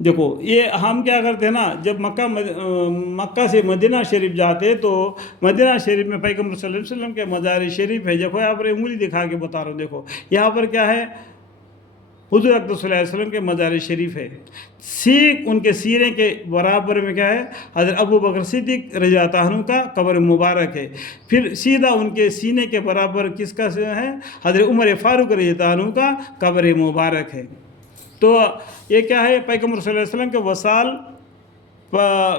دیکھو یہ ہم کیا کرتے ہیں نا، جب مکہ سے مدینہ شریف جاتے تو مدینہ شریف میں پیغمبر صلی اللہ علیہ وسلم کے مزار شریف ہے. دیکھو یہاں پر انگلی دکھا کے بتا رہا ہوں، دیکھو یہاں پر کیا ہے، حضور اقدس صلی اللہ علیہ وسلم کے مزار شریف ہے. ان کے سینے کے برابر میں کیا ہے، حضرت ابو بکر صدیق رضی اللہ عنہ کا قبر مبارک ہے. پھر سیدھا ان کے سینے کے برابر کس کا ہے، حضرت عمر فاروق رضی اللہ عنہ کا قبر مبارک ہے. تو یہ کیا ہے، پیغمبر صلی اللہ علیہ وسلم کے وصال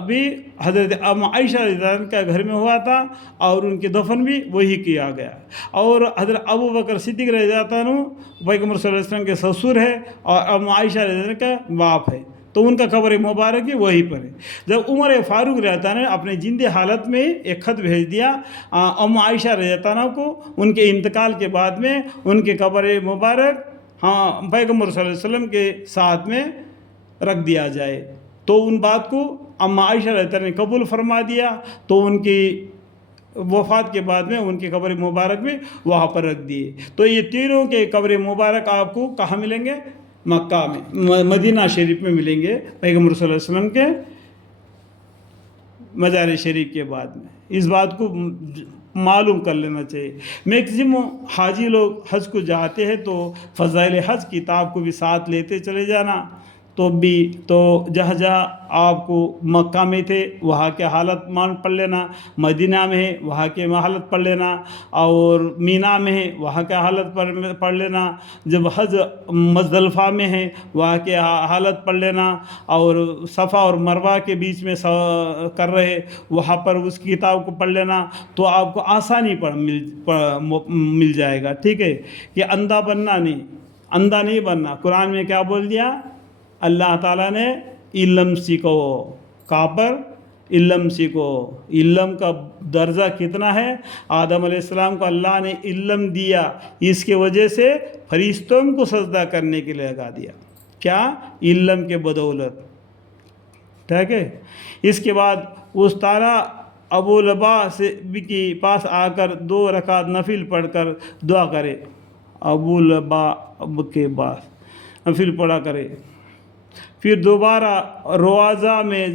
بھی حضرت ام عائشہ رضی اللہ عنہ کا گھر میں ہوا تھا، اور ان کے دفن بھی وہی کیا گیا. اور حضرت ابو بکر صدیق رضی اللہ عنہ پیغمبر صلی اللہ علیہ وسلم کے سسر ہے، اور ام عائشہ رضی اللہ عنہ کا باپ ہے، تو ان کا قبر مبارک بھی وہیں پر ہے. جب عمر فاروق رضی اللہ عنہ نے اپنے زندہ حالت میں ایک خط بھیج دیا ام عائشہ رضی اللہ عنہ کو، ان کے انتقال کے بعد میں ان کے قبر مبارک پیغمبر صلی اللہ علیہ وسلم کے ساتھ میں رکھ دیا جائے. تو ان بات کو اما عائشہ رضی اللہ عنہ نے قبول فرما دیا. تو ان کی وفات کے بعد میں ان کی قبر مبارک میں وہاں پر رکھ دیے. تو یہ تینوں کے قبر مبارک آپ کو کہاں ملیں گے، مکہ میں، مدینہ شریف میں ملیں گے پیغمبر صلی اللہ علیہ وسلم کے مزار شریف کے بعد میں. اس بات کو معلوم کر لینا چاہیے. میکسیمم حاجی لوگ حج کو جاتے ہیں تو فضائل حج کتاب کو بھی ساتھ لیتے چلے جانا. تو جہاں جہاں آپ کو مکہ میں تھے وہاں کے حالت پڑھ لینا، مدینہ میں ہے وہاں کے حالت پڑھ لینا، اور مینا میں ہے وہاں کے حالت پڑھ لینا. جب حج مزدلفہ میں ہے وہاں کے حالت پڑھ لینا، اور صفا اور مروہ کے بیچ میں کر رہے وہاں پر اس کی کتاب کو پڑھ لینا. تو آپ کو آسانی مل جائے گا. ٹھیک ہے، کہ اندھا نہیں بننا. قرآن میں کیا بول دیا، اللہ تعالیٰ نے علم سیکھو. کہاں پر، علم سیکھو. علم کا درجہ کتنا ہے، آدم علیہ السلام کو اللہ نے علم دیا، اس کے وجہ سے فرشتوں کو سجدہ کرنے کے لیے لگا دیا. کیا، علم کے بدولت. ٹھیک ہے. اس کے بعد اس طرح ابو لبا سے کے پاس آ کر 2 رکعت نفل پڑھ کر دعا کرے. ابو لبا کے بعد نفل پڑھا کرے. پھر دوبارہ روضہ میں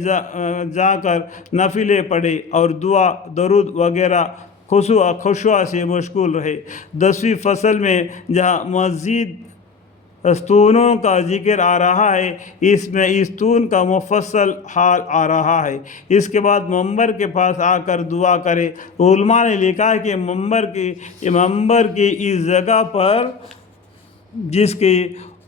جا کر نفلیں پڑھے اور دعا درود وغیرہ خشوع سے مشغول رہے. 10ویں فصل میں جہاں مزید ستونوں کا ذکر آ رہا ہے، اس میں ستون کا مفصل حال آ رہا ہے. اس کے بعد منبر کے پاس آ کر دعا کرے. علماء نے لکھا ہے کہ منبر کی اس جگہ پر جس کی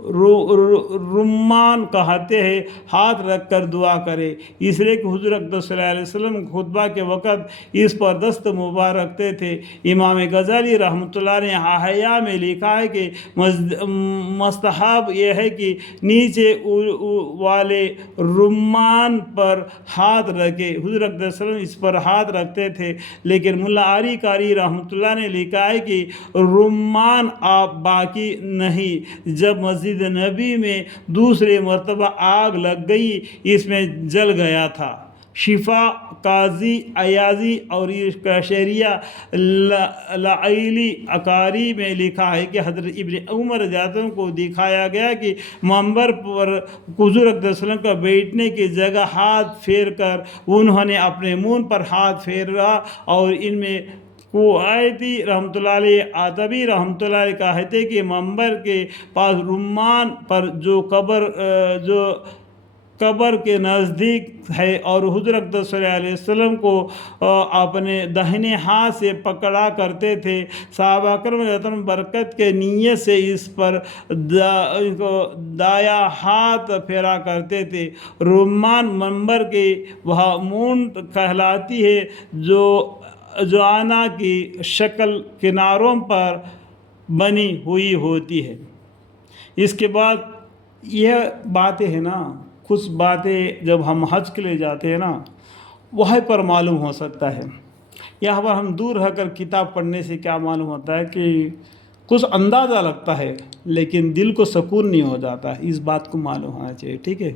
رمان کہتے ہیں، ہاتھ رکھ کر دعا کرے. اس لیے کہ حضور اقدس صلی اللہ علیہ وسلم خطبہ کے وقت اس پر دست مبارک رکھتے تھے. امام غزالی رحمۃ اللہ نے احیاء میں لکھا ہے کہ مستحب یہ ہے کہ نیچے والے رمان پر ہاتھ رکھے. حضور اقدس صلی اللہ علیہ وسلم اس پر ہاتھ رکھتے تھے، لیکن ملا علی قاری رحمۃ اللہ نے لکھا ہے کہ رمان آپ باقی نہیں. جب مسجد نبی میں دوسری مرتبہ آگ لگ گئی، اس میں جل گیا تھا. شفا قاضی ایازی اور شہریہ لعیلی اکاری میں لکھا ہے کہ حضرت ابن عمر رضی اللہ عنہ کو دکھایا گیا کہ منبر پر حضور اقدس صلی اللہ علیہ وسلم کا بیٹھنے کی جگہ ہاتھ پھیر کر انہوں نے اپنے منہ پر ہاتھ پھیرا، اور ان میں قوائدی رحمۃ اللہ علیہ، آدبی رحمۃ اللہ علیہ کہتے کہ منبر کے پاس رمان پر جو قبر کے نزدیک ہے، اور حضور اقدس صلی اللہ علیہ وسلم کو اپنے داہنے ہاتھ سے پکڑا کرتے تھے. صحابہ کرام رضی اللہ عنہم برکت کے نیت سے اس پر دایا ہاتھ پھیرا کرتے تھے. رمان منبر کے وہ مونٹ کہلاتی ہے جو آنا کی شکل کناروں پر بنی ہوئی ہوتی ہے. اس کے بعد یہ باتیں ہیں نا، کچھ باتیں جب ہم حج کے لیے جاتے ہیں نا وہیں پر معلوم ہو سکتا ہے. یہاں پر ہم دور رہ کر کتاب پڑھنے سے کیا معلوم ہوتا ہے کہ کچھ اندازہ لگتا ہے لیکن دل کو سکون نہیں ہو جاتا. اس بات کو معلوم ہونا چاہیے. ٹھیک ہے.